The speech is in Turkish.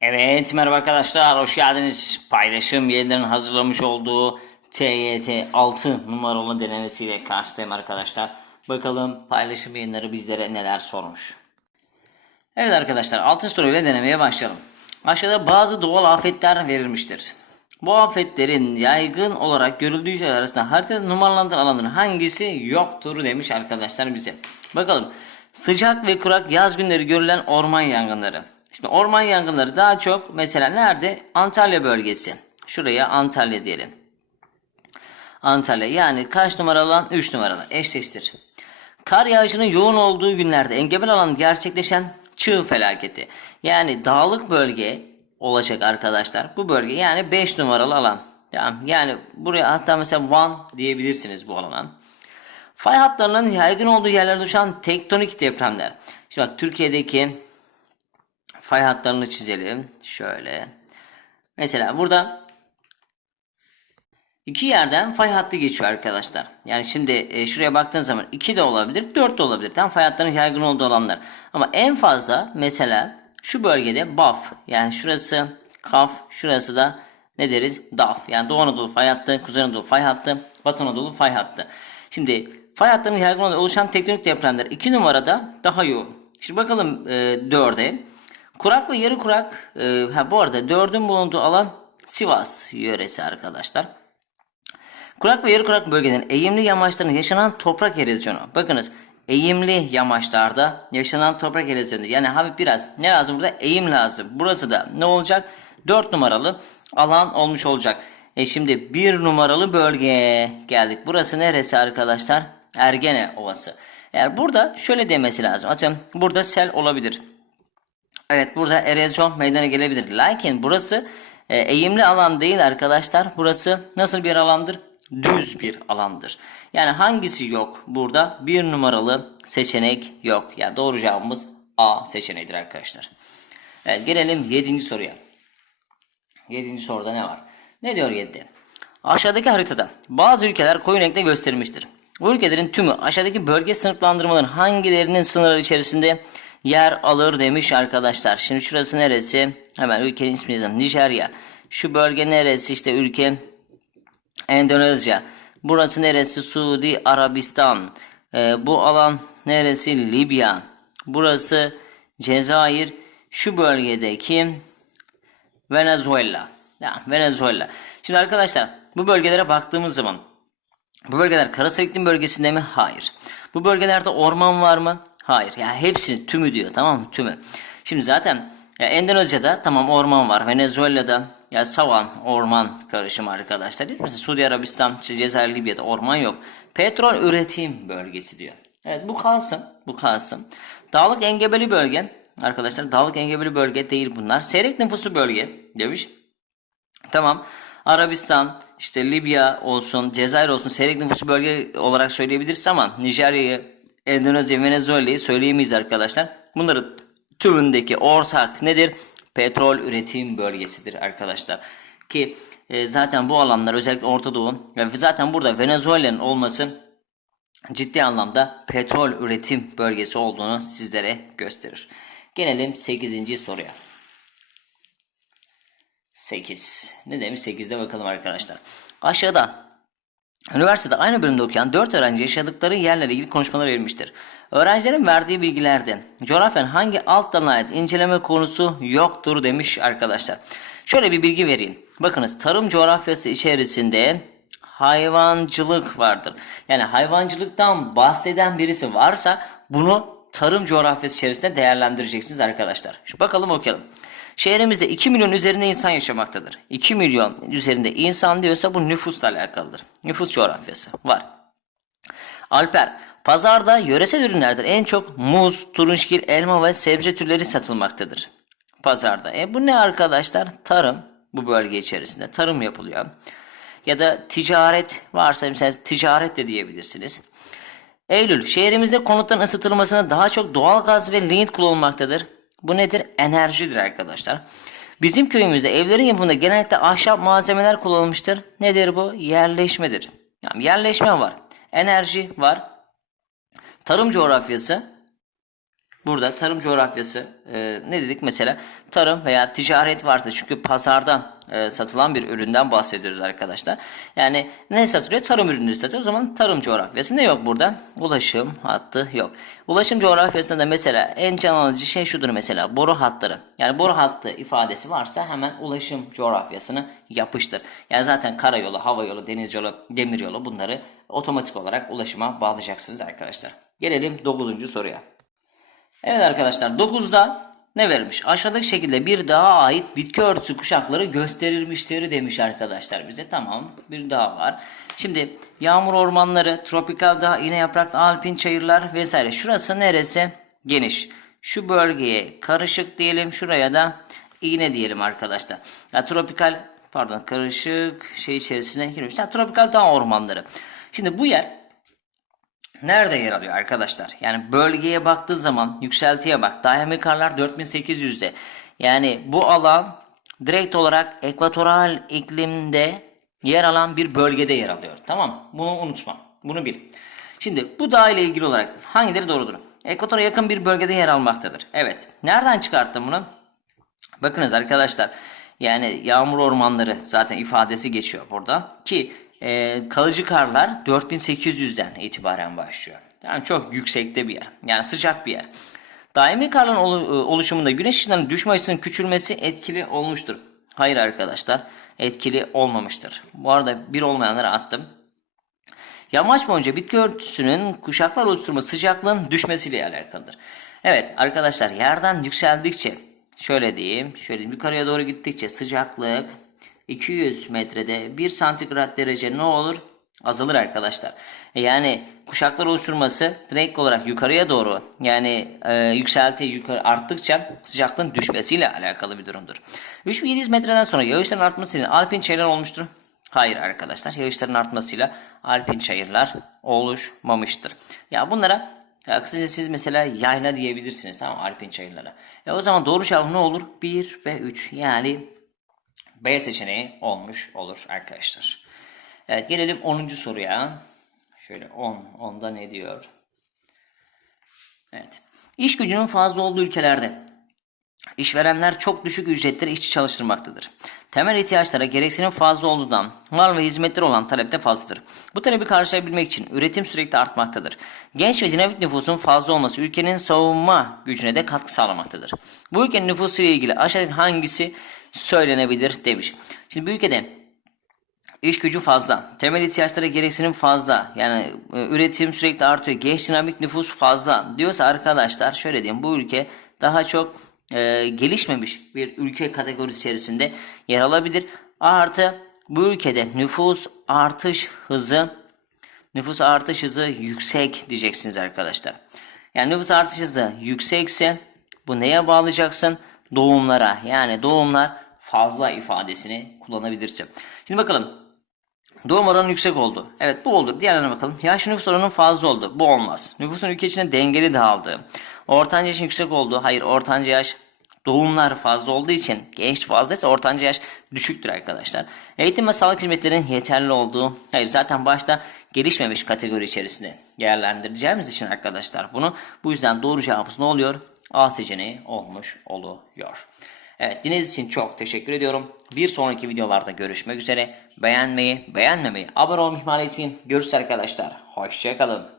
Evet merhaba arkadaşlar hoş geldiniz. Paylaşım yayınlarının hazırlamış olduğu TYT 6 numaralı denemesiyle karşıdayım arkadaşlar. Bakalım paylaşım yayınları bizlere neler sormuş. Evet arkadaşlar altın soruyla denemeye başlayalım. Aşağıda bazı doğal afetler verilmiştir. Bu afetlerin yaygın olarak görüldüğü yer arasında haritada numaralandırılan alanların hangisi yoktur demiş arkadaşlar bize. Bakalım sıcak ve kurak yaz günleri görülen orman yangınları. Şimdi orman yangınları daha çok mesela nerede? Antalya bölgesi. Şuraya Antalya diyelim. Antalya yani kaç numaralı alan? 3 numaralı eşleştir. Kar yağışının yoğun olduğu günlerde engebel alan gerçekleşen çığ felaketi. Yani dağlık bölge olacak arkadaşlar. Bu bölge yani 5 numaralı alan. Tamam. Yani buraya hatta mesela Van diyebilirsiniz bu alana. Fay hatlarının yaygın olduğu yerlerde oluşan tektonik depremler. Şimdi bak Türkiye'deki fay hatlarını çizelim. Şöyle. Mesela burada iki yerden fay hattı geçiyor arkadaşlar. Yani şimdi e, şuraya baktığın zaman 2 de olabilir, 4 de olabilir. Tam fay hatlarının yaygın olduğu alanlar. Ama en fazla mesela şu bölgede BAF yani şurası KAF, şurası da ne deriz? DAF. Yani Doğu Anadolu fay hattı, Kuzey Anadolu fay hattı, Batı Anadolu fay hattı. Şimdi fay hatlarının yaygın olduğu oluşan tektonik depremler 2 numarada daha yoğun. Şimdi bakalım e, 4'e. Kurak ve yarı kurak. E, ha bu arada 4'ün bulunduğu alan Sivas yöresi arkadaşlar. Kurak ve yarı kurak bölgelerin eğimli yamaçlarında yaşanan toprak erozyonu. Bakınız eğimli yamaçlarda yaşanan toprak erozyonu. Yani hafif biraz ne lazım burada? Eğim lazım. Burası da ne olacak? 4 numaralı alan olmuş olacak. E şimdi 1 numaralı bölgeye geldik. Burası neresi arkadaşlar? Ergene Ovası. Eğer burada şöyle demesi lazım. Atıyorum burada sel olabilir. Evet burada erozyon meydana gelebilir. Lakin burası e, eğimli alan değil arkadaşlar. Burası nasıl bir alandır? Düz bir alandır. Yani hangisi yok? Burada bir numaralı seçenek yok. Yani doğru cevabımız A seçeneğidir arkadaşlar. Evet gelelim 7. soruya. 7. soruda ne var? Ne diyor 7'de? Aşağıdaki haritada bazı ülkeler koyu renkte gösterilmiştir. Bu ülkelerin tümü aşağıdaki bölge sınıflandırmaların hangilerinin sınırları içerisinde yer alır demiş arkadaşlar. Şimdi şurası neresi? Hemen ülkenin ismini yazalım. Nijerya. Şu bölge neresi? İşte ülke Endonezya. Burası neresi? Suudi Arabistan. Ee, bu alan neresi? Libya. Burası Cezayir. Şu bölgedeki Venezuela. Ya, Venezuela. Şimdi arkadaşlar bu bölgelere baktığımız zaman bu bölgeler karasal iklim bölgesinde mi? Hayır. Bu bölgelerde orman var mı? Hayır. Ya yani hepsi tümü diyor tamam mı? Tümü. Şimdi zaten ya Endonezya'da tamam orman var. Venezuela'da ya savan orman karışımı arkadaşlar. Değil mi? Mesela Suudi Arabistan, Cezayir, Libya'da orman yok. Petrol üretim bölgesi diyor. Evet bu kalsın. Bu kalsın. Dağlık engebeli bölge. Arkadaşlar dağlık engebeli bölge değil bunlar. Seyrek nüfuslu bölge demiş. Tamam. Arabistan, işte Libya olsun, Cezayir olsun seyrek nüfuslu bölge olarak söyleyebiliriz ama Nijerya'yı, Endonezya, Venezuela'yı söyleyemeyiz arkadaşlar. Bunların tümündeki ortak nedir? Petrol üretim bölgesidir arkadaşlar. Ki e, zaten bu alanlar özellikle Orta Doğu ve zaten burada Venezuela'nın olması ciddi anlamda petrol üretim bölgesi olduğunu sizlere gösterir. Gelelim 8. soruya. 8. Ne demiş 8'de bakalım arkadaşlar. Aşağıda üniversitede aynı bölümde okuyan 4 öğrenci yaşadıkları yerlerle ilgili konuşmalar verilmiştir. Öğrencilerin verdiği bilgilerde coğrafyanın hangi alt dalına ait inceleme konusu yoktur demiş arkadaşlar. Şöyle bir bilgi vereyim. Bakınız tarım coğrafyası içerisinde hayvancılık vardır. Yani hayvancılıktan bahseden birisi varsa bunu tarım coğrafyası içerisinde değerlendireceksiniz arkadaşlar. Şimdi bakalım okuyalım. Şehrimizde 2 milyon üzerinde insan yaşamaktadır. 2 milyon üzerinde insan diyorsa bu nüfusla alakalıdır. Nüfus coğrafyası var. Alper, pazarda yöresel ürünlerdir. En çok muz, turunçgil, elma ve sebze türleri satılmaktadır. Pazarda. E bu ne arkadaşlar? Tarım. Bu bölge içerisinde tarım yapılıyor. Ya da ticaret varsa mesela ticaret de diyebilirsiniz. Eylül, şehrimizde konutların ısıtılmasına daha çok doğal gaz ve lignit kullanılmaktadır. Bu nedir? Enerjidir arkadaşlar. Bizim köyümüzde evlerin yapımında genellikle ahşap malzemeler kullanılmıştır. Nedir bu? Yerleşmedir. Yani yerleşme var. Enerji var. Tarım coğrafyası burada tarım coğrafyası e, ne dedik mesela tarım veya ticaret varsa çünkü pazarda e, satılan bir üründen bahsediyoruz arkadaşlar. Yani ne satılıyor? Tarım ürünleri satıyor. O zaman tarım coğrafyası ne yok burada? Ulaşım hattı yok. Ulaşım coğrafyasında da mesela en can alıcı şey şudur mesela boru hatları. Yani boru hattı ifadesi varsa hemen ulaşım coğrafyasını yapıştır. Yani zaten karayolu, hava yolu, deniz yolu, demir yolu bunları otomatik olarak ulaşıma bağlayacaksınız arkadaşlar. Gelelim 9. soruya. Evet arkadaşlar 9'da ne vermiş? Aşağıdaki şekilde bir dağa ait bitki örtüsü kuşakları gösterilmişleri demiş arkadaşlar bize. Tamam bir dağ var. Şimdi yağmur ormanları, tropikal dağ, iğne yapraklı alpin çayırlar vesaire. Şurası neresi? Geniş. Şu bölgeye karışık diyelim. Şuraya da iğne diyelim arkadaşlar. Ya tropikal pardon karışık şey içerisine girmiş. Ya, tropikal dağ ormanları. Şimdi bu yer Nerede yer alıyor arkadaşlar? Yani bölgeye baktığı zaman yükseltiye bak. Daimi karlar 4800'de. Yani bu alan direkt olarak ekvatoral iklimde yer alan bir bölgede yer alıyor. Tamam Bunu unutma. Bunu bil. Şimdi bu dağ ile ilgili olarak hangileri doğrudur? Ekvatora yakın bir bölgede yer almaktadır. Evet. Nereden çıkarttım bunu? Bakınız arkadaşlar. Yani yağmur ormanları zaten ifadesi geçiyor burada. Ki e, kalıcı karlar 4800'den itibaren başlıyor. Yani çok yüksekte bir yer. Yani sıcak bir yer. Daimi karların olu- oluşumunda güneş ışınlarının düşme açısının küçülmesi etkili olmuştur. Hayır arkadaşlar etkili olmamıştır. Bu arada bir olmayanları attım. Yamaç boyunca bitki örtüsünün kuşaklar oluşturma sıcaklığın düşmesiyle alakalıdır. Evet arkadaşlar yerden yükseldikçe şöyle diyeyim, şöyle yukarıya doğru gittikçe sıcaklık 200 metrede 1 santigrat derece ne olur? Azalır arkadaşlar. E Yani kuşaklar oluşturması direkt olarak yukarıya doğru yani e, yükselti yukarı arttıkça sıcaklığın düşmesiyle alakalı bir durumdur. 3700 metreden sonra yağışların artmasıyla alpin çayırlar olmuştur. Hayır arkadaşlar yağışların artmasıyla alpin çayırlar oluşmamıştır. Ya bunlara ya kısaca siz mesela yayla diyebilirsiniz tamam alpin çayırlara. E o zaman doğru cevap ne olur? 1 ve 3 yani B seçeneği olmuş olur arkadaşlar. Evet gelelim 10. soruya. Şöyle 10. 10'da ne diyor? Evet. İş gücünün fazla olduğu ülkelerde işverenler çok düşük ücretlere işçi çalıştırmaktadır. Temel ihtiyaçlara gereksinim fazla olduğundan mal ve hizmetler olan talep de fazladır. Bu talebi karşılayabilmek için üretim sürekli artmaktadır. Genç ve dinamik nüfusun fazla olması ülkenin savunma gücüne de katkı sağlamaktadır. Bu ülkenin nüfusu ile ilgili aşağıdaki hangisi söylenebilir demiş. Şimdi bu ülkede İş gücü fazla. Temel ihtiyaçlara gereksinim fazla. Yani e, üretim sürekli artıyor. Genç dinamik nüfus fazla. Diyorsa arkadaşlar şöyle diyeyim. Bu ülke daha çok e, gelişmemiş bir ülke kategorisi içerisinde yer alabilir. Artı bu ülkede nüfus artış hızı nüfus artış hızı yüksek diyeceksiniz arkadaşlar. Yani nüfus artış hızı yüksekse bu neye bağlayacaksın? Doğumlara. Yani doğumlar fazla ifadesini kullanabilirsin. Şimdi bakalım. Doğum oranı yüksek oldu. Evet bu olur. Diğerlerine bakalım. Yaş nüfus oranının fazla oldu. Bu olmaz. Nüfusun ülke içinde dengeli dağıldı. Ortanca yaşın yüksek oldu. Hayır ortanca yaş doğumlar fazla olduğu için genç fazlaysa ortanca yaş düşüktür arkadaşlar. Eğitim ve sağlık hizmetlerinin yeterli olduğu. Hayır zaten başta gelişmemiş kategori içerisinde değerlendireceğimiz için arkadaşlar bunu. Bu yüzden doğru cevabımız ne oluyor? A seçeneği olmuş oluyor. Evet dinlediğiniz için çok teşekkür ediyorum. Bir sonraki videolarda görüşmek üzere. Beğenmeyi, beğenmemeyi, abone olmayı ihmal etmeyin. Görüşürüz arkadaşlar. Hoşçakalın.